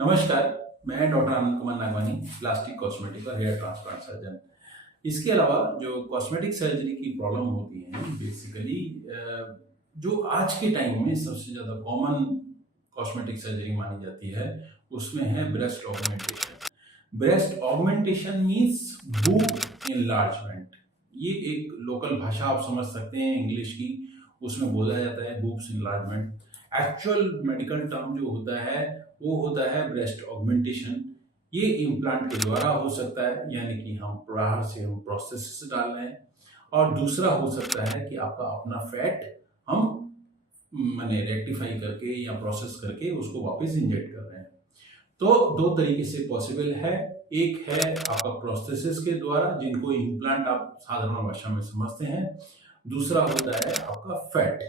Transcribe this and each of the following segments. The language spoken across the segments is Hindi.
नमस्कार, मैं doctor Anand Kumar Nagwani, plastic cosmetic और हेयर ट्रांसप्लांट सर्जन। इसके अलावा जो कॉस्मेटिक सर्जरी की प्रॉब्लम होती है बेसिकली जो आज के टाइम में सबसे ज़्यादा कॉमन कॉस्मेटिक सर्जरी मानी जाती है, उसमें है breast augmentation. Breast augmentation means boob enlargement. ये एक लोकल भाषा आप समझ सकते हैं इंग्लिश की, उसमें बोला जाता है boobs enlargement. Actual medical term जो होता है वो होता है ब्रेस्ट ऑगमेंटेशन। ये इम्प्लांट के द्वारा हो सकता है, यानी कि हम बाहर से हम प्रोस्थेसिस डाल रहे हैं, और दूसरा हो सकता है कि आपका अपना फैट हम माने रेक्टिफाई करके या प्रोसेस करके उसको वापस इंजेक्ट कर रहे हैं। तो दो तरीके से पॉसिबल है। एक है आपका प्रोस्थेसिस के द्वारा, जिनको इम्प्लांट आप साधारण भाषा में समझते हैं। दूसरा होता है आपका फैट।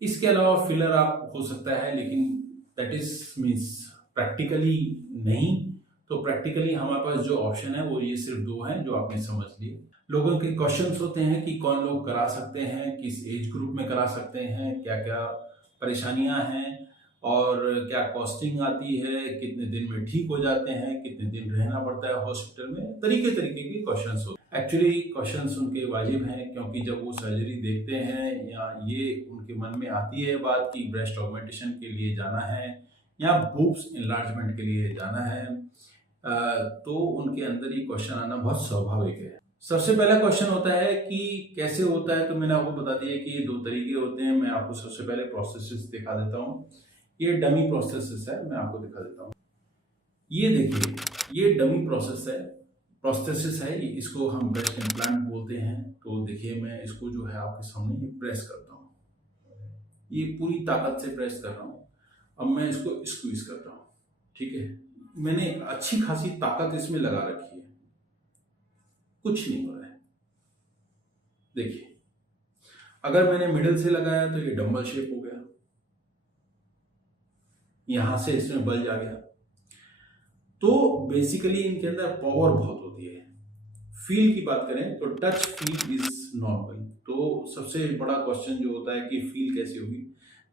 इसके अलावा फिलर आप हो सकता है, लेकिन दैट इज मीन्स प्रैक्टिकली नहीं। तो प्रैक्टिकली हमारे पास जो ऑप्शन है वो ये सिर्फ दो हैं जो आपने समझ लिए। लोगों के क्वेश्चंस होते हैं कि कौन लोग करा सकते हैं, किस एज ग्रुप में करा सकते हैं, क्या क्या परेशानियां हैं और क्या कॉस्टिंग आती है, कितने दिन में ठीक हो जाते हैं, कितने दिन रहना पड़ता है हॉस्पिटल में। तरीके तरीके के क्वेश्चंस होते हैं। एक्चुअली क्वेश्चंस उनके वाजिब हैं, क्योंकि जब वो सर्जरी देखते हैं या ये उनके मन में आती है बात कि ब्रेस्ट ऑगमेंटेशन के लिए जाना है या बूब्स इनलार्जमेंट के लिए जाना है, तो उनके अंदर ये क्वेश्चन आना बहुत स्वाभाविक है। सबसे पहला क्वेश्चन होता है कि कैसे होता है। तो मैंने आपको बता दिया कि ये दो तरीके होते हैं। मैं आपको सबसे पहले प्रोस्थेसिस दिखा देता हूँ। ये डमी प्रोस्थेसिस है, मैं आपको दिखा देता हूँ। ये देखिए, ये डमी प्रोस्थेसिस है। इसको हम ब्रेस्ट इम्प्लांट बोलते हैं। तो देखिए, मैं इसको जो है आपके सामने ये प्रेस करता हूँ, ये पूरी ताकत से प्रेस कर रहा हूँ। अब मैं इसको स्क्वीज कर रहा हूँ, ठीक है। मैंने अच्छी खासी ताकत इसमें लगा रखी है, कुछ नहीं हो रहा है। देखिए, अगर मैंने मिडिल से लगाया तो ये डंबल शेप हो गया, यहां से इसमें बल्ज आ गया। तो बेसिकली इनके अंदर पावर बहुत होती है। फील की बात करें तो टच फील इज नॉर्मल। तो सबसे बड़ा क्वेश्चन जो होता है कि फील कैसी होगी,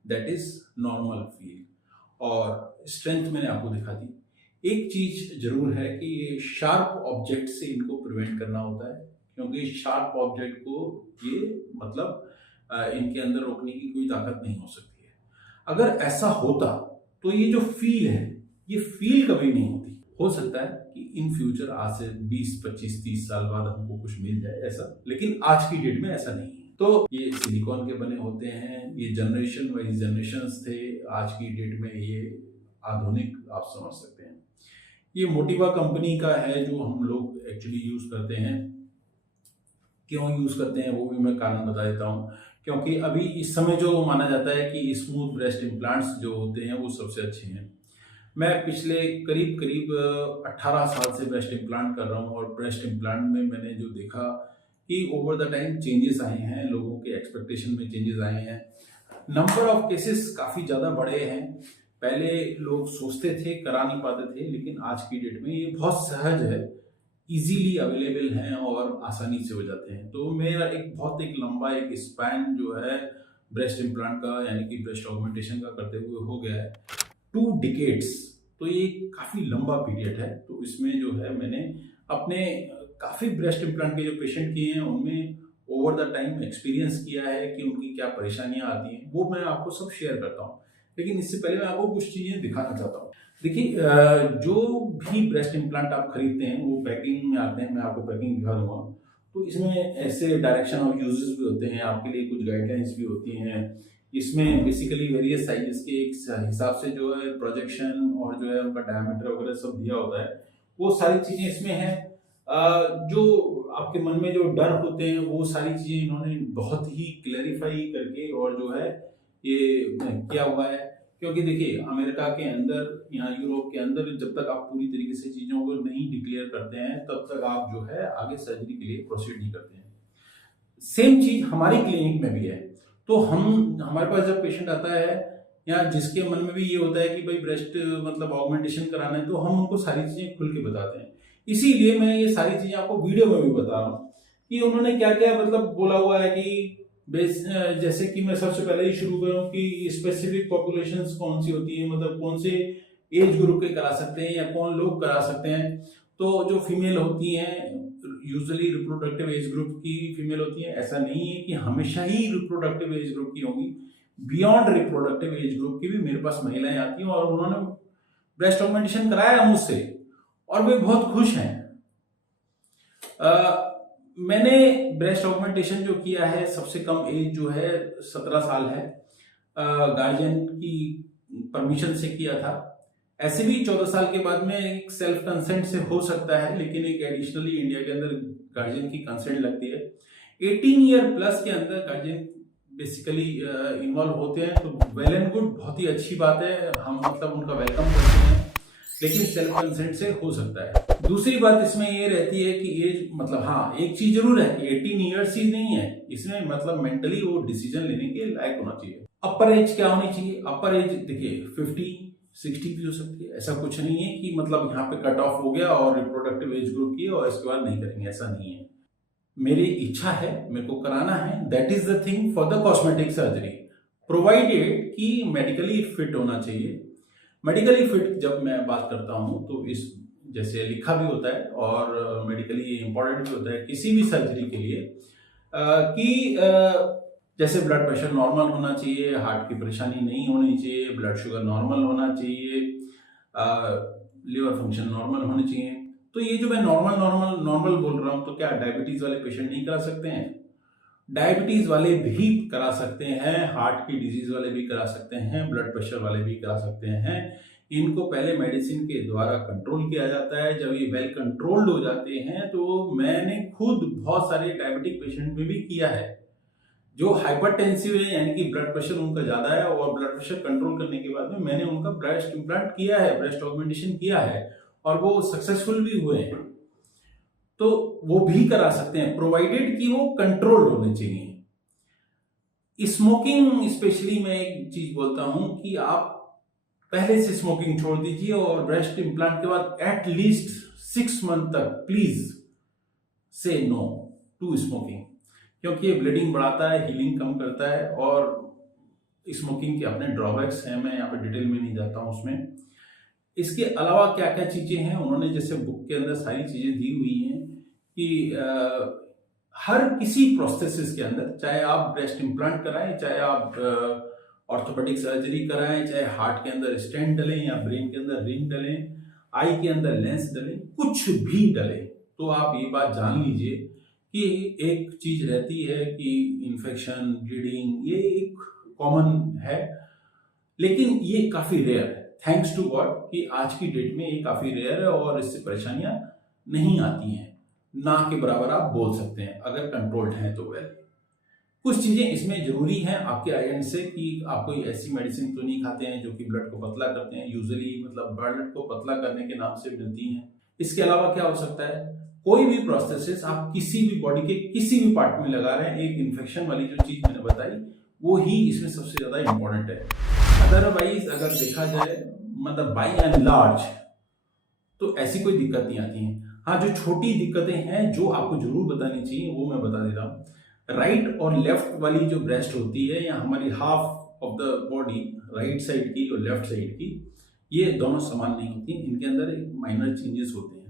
दैट इज नॉर्मल फील। और स्ट्रेंथ मैंने आपको दिखा दी। एक चीज जरूर है कि ये शार्प ऑब्जेक्ट से इनको प्रिवेंट करना होता है, क्योंकि शार्प ऑब्जेक्ट को ये मतलब इनके अंदर रोकने की कोई ताकत नहीं हो सकती है। अगर ऐसा होता तो ये जो फील है, ये फील कभी नहीं होती। हो सकता है कि इन फ्यूचर आज से 20, 25, 30 साल बाद हमको कुछ मिल जाए ऐसा, लेकिन आज की डेट में ऐसा नहीं है। तो ये सिलिकॉन के बने होते हैं। ये जनरेशन वाइज जनरेशंस थे, आज की डेट में ये आधुनिक आप समझ सकते हैं। ये मोटिवा कंपनी का है जो हम लोग एक्चुअली यूज करते हैं। क्यों यूज करते हैं वो भी मैं कारण बता देता हूँ। क्योंकि अभी इस समय जो माना जाता है कि स्मूथ ब्रेस्ट इम्प्लांट्स जो होते हैं वो सबसे अच्छे हैं। मैं पिछले करीब करीब 18 साल से ब्रेस्ट इम्प्लांट कर रहा हूँ, और ब्रेस्ट इम्प्लांट में मैंने जो देखा कि ओवर द टाइम चेंजेस आए हैं, लोगों के एक्सपेक्टेशन में चेंजेस आए हैं। नंबर ऑफ केसेस काफ़ी ज़्यादा बढ़े हैं। पहले लोग सोचते थे, करा नहीं पाते थे, लेकिन आज की डेट में ये बहुत सहज है, इजीली अवेलेबल हैं और आसानी से हो जाते हैं। तो मेरा एक बहुत एक लंबा एक स्पैन जो है ब्रेस्ट इम्प्लांट का, यानी कि ब्रेस्ट ऑगमेंटेशन का करते हुए हो गया है 2 डिकेड्स। तो ये काफ़ी लंबा पीरियड है। तो इसमें जो है मैंने अपने काफ़ी ब्रेस्ट इम्प्लांट के जो पेशेंट किए हैं उनमें ओवर द टाइम एक्सपीरियंस किया है कि उनकी क्या परेशानियां आती हैं, वो मैं आपको सब शेयर करता हूँ। लेकिन इससे पहले मैं आपको कुछ चीज़ें दिखाना चाहता हूँ। देखिए, जो भी ब्रेस्ट इम्प्लांट आप खरीदते हैं वो पैकिंग में आते हैं। मैं आपको पैकिंग दिखा दूंगा। तो इसमें ऐसे डायरेक्शन ऑफ यूजेस भी होते हैं, आपके लिए कुछ गाइडलाइंस भी होती हैं। इसमें बेसिकली वेरियस साइजेस के एक हिसाब से जो है प्रोजेक्शन और जो है उनका डायमीटर वगैरह सब दिया होता है। वो सारी चीज़ें इसमें हैं। जो आपके मन में जो डर होते हैं वो सारी चीज़ें इन्होंने बहुत ही क्लैरिफाई करके और जो है ये किया हुआ है। क्योंकि देखिए, अमेरिका के अंदर या यूरोप के अंदर जब तक आप पूरी तरीके से चीज़ों को नहीं डिक्लेयर करते हैं तब तक आप जो है आगे सर्जरी के लिए प्रोसीड नहीं करते हैं। सेम चीज़ हमारी क्लिनिक में भी है। तो हमारे पास जब पेशेंट आता है या जिसके मन में भी ये होता है कि भाई ब्रेस्ट मतलब ऑगमेंटेशन कराना है, तो हम उनको सारी चीज़ें खुल के बताते हैं। इसीलिए मैं ये सारी चीज़ें आपको वीडियो में भी बता रहा हूँ कि उन्होंने क्या क्या मतलब बोला हुआ है। कि जैसे कि मैं सबसे पहले ही शुरू करूँ कि स्पेसिफिक पॉपुलेशंस कौन सी होती है, मतलब कौन से एज ग्रुप के करा सकते हैं या कौन लोग करा सकते हैं? तो जो फीमेल होती हैं यूजुअली रिप्रोडक्टिव एज ग्रुप की फीमेल होती है, ऐसा नहीं है कि हमेशा ही रिप्रोडक्टिव एज ग्रुप की होंगी। बियॉन्ड रिप्रोडक्टिव एज ग्रुप की भी मेरे पास महिलाएं आती हैं और उन्होंने ब्रेस्ट ऑगमेंटेशन कराया मुझसे और वे बहुत खुश हैं। मैंने ब्रेस्ट ऑगमेंटेशन जो किया है, सबसे कम एज जो है 17 साल है, गार्जियन की परमिशन से किया था। ऐसे भी 14 साल के बाद में एक सेल्फ कंसेंट से हो सकता है, लेकिन एक एडिशनली इंडिया के अंदर गार्जियन की कंसेंट लगती है। 18 ईयर प्लस के अंदर गार्जियन बेसिकली इन्वॉल्व होते हैं तो वेल एंड गुड, बहुत ही अच्छी बात है, हम मतलब उनका वेलकम करते हैं, लेकिन सेल्फ कंसेंट से हो सकता है। दूसरी बात इसमें ये रहती है कि एज मतलब हाँ एक चीज जरूर है कि 18 ईयर्स ही नहीं है, इसमें मतलब मेंटली वो डिसीजन लेने के लायक होना चाहिए। अपर एज क्या होनी चाहिए? अपर एज देखिए 50-60 भी हो सकती है, ऐसा कुछ नहीं है कि मतलब यहाँ पे कट ऑफ हो गया और रिप्रोडक्टिव एज ग्रुप की और इसके बाद नहीं करेंगे, ऐसा नहीं है। मेरी इच्छा है, मेरे को कराना है, that is the thing for the cosmetic surgery, provided कि मेडिकली फिट होना चाहिए। मेडिकली फिट जब मैं बात करता हूं तो इस जैसे लिखा भी होता है और मेडिकली इंपॉर्टेंट भी होता है किसी भी सर्जरी के लिए कि जैसे ब्लड प्रेशर नॉर्मल होना चाहिए, हार्ट की परेशानी नहीं होनी चाहिए, ब्लड शुगर नॉर्मल होना चाहिए, लिवर फंक्शन नॉर्मल होने चाहिए। तो ये जो मैं नॉर्मल बोल रहा हूँ, तो क्या डायबिटीज वाले पेशेंट नहीं करा सकते हैं? डायबिटीज वाले भी करा सकते हैं, हार्ट की डिजीज वाले भी करा सकते हैं, ब्लड प्रेशर वाले भी करा सकते हैं। इनको पहले मेडिसिन के द्वारा कंट्रोल किया जाता है। जब ये वेल कंट्रोल्ड हो जाते हैं, तो मैंने खुद बहुत सारे डायबिटिक पेशेंट में भी किया है जो हाइपरटेंसिव है, यानी कि ब्लड प्रेशर उनका ज्यादा है, और ब्लड प्रेशर कंट्रोल करने के बाद में मैंने उनका ब्रेस्ट इम्प्लांट किया है, ब्रेस्ट ऑगमेंटेशन किया है और वो सक्सेसफुल भी हुए हैं। तो वो भी करा सकते हैं, प्रोवाइडेड कि वो कंट्रोल्ड होने चाहिए। स्मोकिंग स्पेशली मैं एक चीज बोलता हूं कि आप पहले से स्मोकिंग छोड़ दीजिए और ब्रेस्ट इम्प्लांट के बाद एट लीस्ट 6 मंथ तक प्लीज से नो टू स्मोकिंग, क्योंकि ये ब्लीडिंग बढ़ाता है, हीलिंग कम करता है और स्मोकिंग के अपने ड्रॉबैक्स हैं, मैं यहाँ पे डिटेल में नहीं जाता हूँ उसमें। इसके अलावा क्या क्या चीजें हैं, उन्होंने जैसे बुक के अंदर सारी चीजें दी हुई हैं कि हर किसी प्रोस्थेसिस के अंदर, चाहे आप ब्रेस्ट इम्प्लांट कराएं, चाहे आप ऑर्थोपेडिक सर्जरी कराएं, चाहे हार्ट के अंदर स्टेंट डलें या ब्रेन के अंदर रिंग डलें, आई के अंदर लेंस डलें, कुछ भी डलें, तो आप ये बात जान लीजिए कि एक चीज रहती है कि इन्फेक्शन, ब्लीडिंग, ये एक कॉमन है, लेकिन ये काफी रेयर है। थैंक्स टू गॉड कि आज की डेट में ये काफी रेयर है और इससे परेशानियां नहीं आती हैं, ना के बराबर आप बोल सकते हैं अगर कंट्रोल्ड है तो। वेल, कुछ चीजें इसमें जरूरी हैं आपके एंड से कि आप कोई ऐसी मेडिसिन तो नहीं खाते हैं जो कि ब्लड को पतला करते हैं, यूजुअली मतलब ब्लड को पतला करने के नाम से मिलती हैं। इसके अलावा क्या हो सकता है, कोई भी प्रोस्थेसिस आप किसी भी बॉडी के किसी भी पार्ट में लगा रहे हैं, एक इन्फेक्शन वाली जो चीज मैंने बताई वो ही इसमें सबसे ज्यादा इंपॉर्टेंट है। अदरवाइज अगर देखा जाए मतलब बाई एंड लार्ज तो ऐसी कोई दिक्कत नहीं आती है। हाँ, जो छोटी दिक्कतें हैं जो आपको जरूर बतानी चाहिए वो मैं बता देता हूँ। राइट और लेफ्ट वाली जो ब्रेस्ट होती है या हमारी half of the body, right side की और लेफ्ट साइड की, ये दोनों समान नहीं होती, इनके अंदर एक माइनर चेंजेस होते हैं।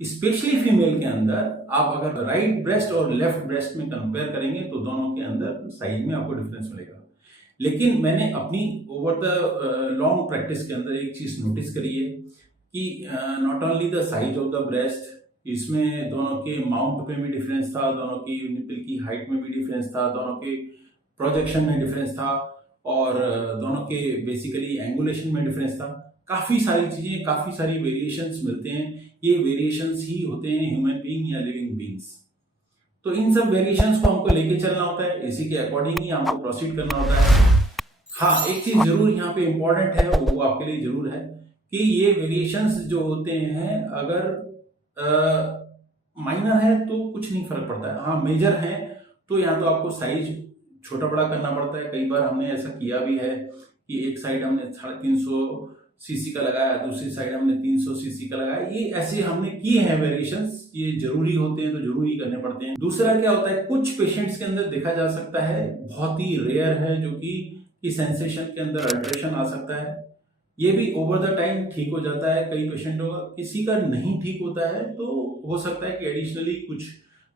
स्पेशली फीमेल के अंदर आप अगर राइट ब्रेस्ट और लेफ्ट ब्रेस्ट में कंपेयर करेंगे तो दोनों के अंदर साइज में आपको डिफरेंस मिलेगा। लेकिन मैंने अपनी ओवर द लॉन्ग प्रैक्टिस के अंदर एक चीज नोटिस करी है कि not only the size of the breast, इसमें दोनों के माउंट पे भी डिफरेंस था, दोनों की निपल की हाइट में भी डिफरेंस था, दोनों के प्रोजेक्शन में डिफरेंस था और दोनों के बेसिकली एंगुलेशन में डिफरेंस था। काफी सारी चीजें, काफी सारी वेरिएशंस मिलते हैं। ये वेरिएशंस ही होते हैं ह्यूमन बीइंग या लिविंग बीइंग्स। तो इन सब वेरिएशंस को हमको लेके चलना होता है, इसी के अकॉर्डिंग ही हमको प्रोसीड करना होता है। हाँ, एक चीज जरूर यहाँ पे इंपॉर्टेंट है, वो आपके लिए जरूर है कि ये वेरिएशंस जो होते हैं अगर माइनर है तो कुछ नहीं फर्क पड़ता है। हाँ, मेजर है तो या तो आपको साइज छोटा बड़ा करना पड़ता है। कई बार हमने ऐसा किया भी है कि एक साइड हमने 350 सीसी का लगाया, दूसरी साइड हमने 300 सीसी का लगाया। ये ऐसे हमने किए हैं वेरिएशंस, ये जरूरी होते हैं तो जरूरी करने पड़ते हैं। दूसरा क्या होता है, कुछ पेशेंट्स के अंदर देखा जा सकता है, बहुत ही रेयर है, जो कि सेंसेशन के अंदर अल्ट्रेशन आ सकता है ये भी ओवर द टाइम ठीक हो जाता है कई पेशेंटों का, किसी का नहीं ठीक होता है तो हो सकता है कि एडिशनली कुछ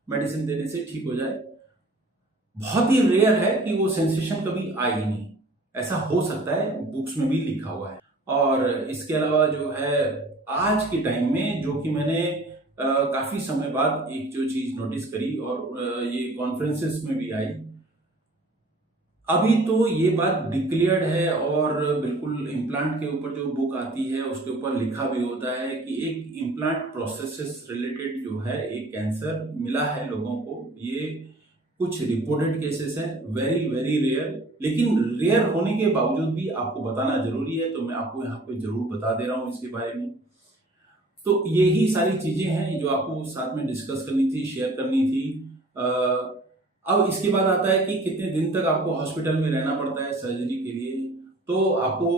मेडिसिन देने से ठीक हो जाए। बहुत ही रेयर है कि वो सेंसेशन कभी आए ही नहीं, ऐसा हो सकता है, बुक्स में भी लिखा हुआ है। और इसके अलावा जो है आज के टाइम में जो कि मैंने काफी समय बाद एक जो चीज नोटिस करी और ये कॉन्फ्रेंसेस में भी आई, अभी तो ये बात डिक्लेयर्ड है और बिल्कुल इम्प्लांट के ऊपर जो बुक आती है उसके ऊपर लिखा भी होता है कि एक इम्प्लांट प्रोसेस रिलेटेड जो है एक कैंसर मिला है लोगों को। ये कुछ रिपोर्टेड केसेस हैं, वेरी वेरी रेयर, लेकिन रेयर होने के बावजूद भी आपको बताना जरूरी है, तो मैं आपको यहाँ पे जरूर बता दे रहा हूँ इसके बारे में। तो यही सारी चीजें हैं जो आपको साथ में डिस्कस करनी थी, शेयर करनी थी। अब इसके बाद आता है कि कितने दिन तक आपको हॉस्पिटल में रहना पड़ता है सर्जरी के लिए। तो आपको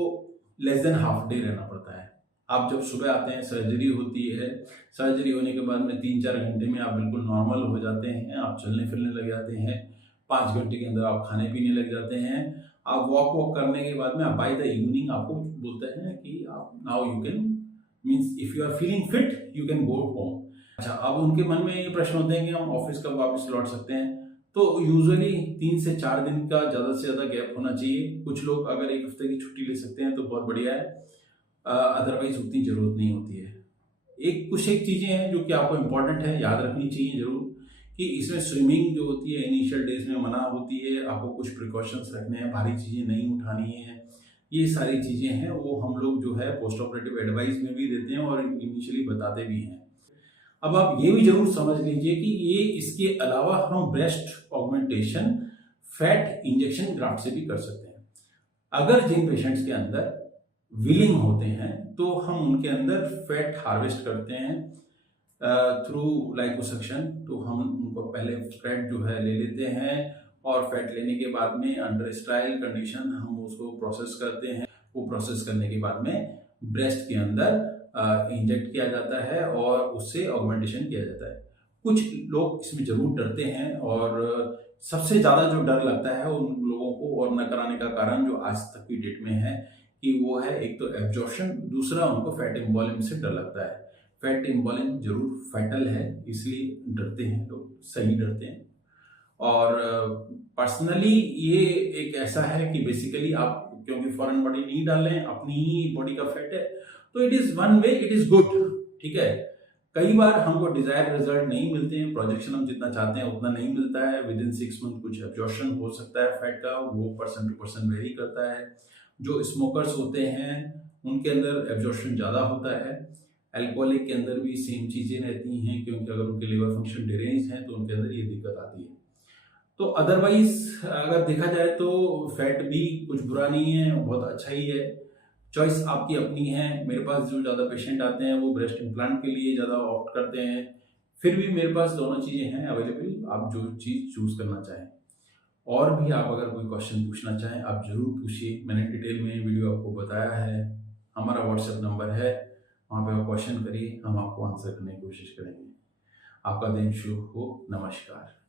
लेस देन हाफ डे रहना पड़ता है। आप जब सुबह आते हैं, सर्जरी होती है, सर्जरी होने के बाद में 3-4 घंटे में आप बिल्कुल नॉर्मल हो जाते हैं, आप चलने फिरने लग जाते हैं। 5 घंटे के अंदर आप खाने पीने लग जाते हैं। आप वॉक करने के बाद में आप बाय द इवनिंग आपको बोलते हैं कि आप now you can, means if you are feeling fit you can go home. अच्छा, अब उनके मन में ये प्रश्न होते हैं कि हम ऑफिस कब वापस लौट सकते हैं। तो यूजुअली 3 से 4 दिन का ज़्यादा से ज़्यादा गैप होना चाहिए। कुछ लोग अगर 1 हफ्ते की छुट्टी ले सकते हैं तो बहुत बढ़िया है, अदरवाइज उतनी ज़रूरत नहीं होती है। कुछ चीज़ें हैं जो कि आपको इम्पोर्टेंट है, याद रखनी चाहिए ज़रूर, कि इसमें स्विमिंग जो होती है इनिशियल डेज में मना होती है, आपको कुछ प्रिकॉशंस रखने हैं, भारी चीज़ें नहीं उठानी है। ये सारी चीज़ें हैं वो हम लोग जो है पोस्ट ऑपरेटिव एडवाइस में भी देते हैं और इनिशियली बताते भी हैं। अब आप ये भी जरूर समझ लीजिए कि ये इसके अलावा हम breast augmentation fat injection graft से भी कर सकते हैं। अगर जिन पेशेंट्स के अंदर विलिंग होते हैं तो हम उनके अंदर फैट हार्वेस्ट करते हैं थ्रू लाइपोसक्शन। तो हम उनको पहले फैट जो है ले लेते हैं और फैट लेने के बाद में अंडर स्टेराइल कंडीशन हम उसको प्रोसेस करते हैं। वो प्रोसेस करने के बाद में ब्रेस्ट के अंदर इंजेक्ट किया जाता है और उससे ऑगमेंटेशन किया जाता है। कुछ लोग इसमें जरूर डरते हैं और सबसे ज़्यादा जो डर लगता है उन लोगों को और न कराने का कारण जो आज तक की डेट में है कि वो है एक तो एब्जॉर्प्शन, दूसरा उनको फैट एम्बोलिज्म से डर लगता है। फैट एम्बोलिज्म जरूर फैटल है, इसलिए डरते हैं लोग, सही डरते हैं। और पर्सनली ये एक ऐसा है कि बेसिकली आप क्योंकि फॉरेन बॉडी नहीं डाल रहे हैं, अपनी ही बॉडी का फैट है, तो it is one way, it is good, ठीक है। कई बार हमको डिजायर रिजल्ट नहीं मिलते हैं, प्रोजेक्शन हम जितना चाहते हैं उतना नहीं मिलता है। विद इन 6 मंथ कुछ एब्जॉर्प्शन हो सकता है फैट का, वो पर्सन टू पर्सन वेरी करता है। जो स्मोकर्स होते हैं उनके अंदर एब्जॉर्प्शन ज़्यादा होता है। एल्कोहलिक के अंदर भी सेम चीज़ें रहती हैं, क्योंकि अगर उनके लिवर फंक्शन डिरेंज हैं तो उनके अंदर ये दिक्कत आती है। तो अदरवाइज अगर देखा जाए तो फैट भी कुछ बुरा नहीं है, बहुत अच्छा ही है। चॉइस आपकी अपनी है। मेरे पास जो ज़्यादा पेशेंट आते हैं वो ब्रेस्ट इम्प्लांट के लिए ज़्यादा ऑप्ट करते हैं, फिर भी मेरे पास दोनों चीज़ें हैं अवेलेबल, आप जो चीज़ चूज़ करना चाहें। और भी आप अगर कोई क्वेश्चन पूछना चाहें आप ज़रूर पूछिए, मैंने डिटेल में वीडियो आपको बताया है। हमारा व्हाट्सएप नंबर है, वहाँ पे आप क्वेश्चन करिए, हम आपको आंसर करने की कोशिश करेंगे। आपका दिन शुभ हो। नमस्कार।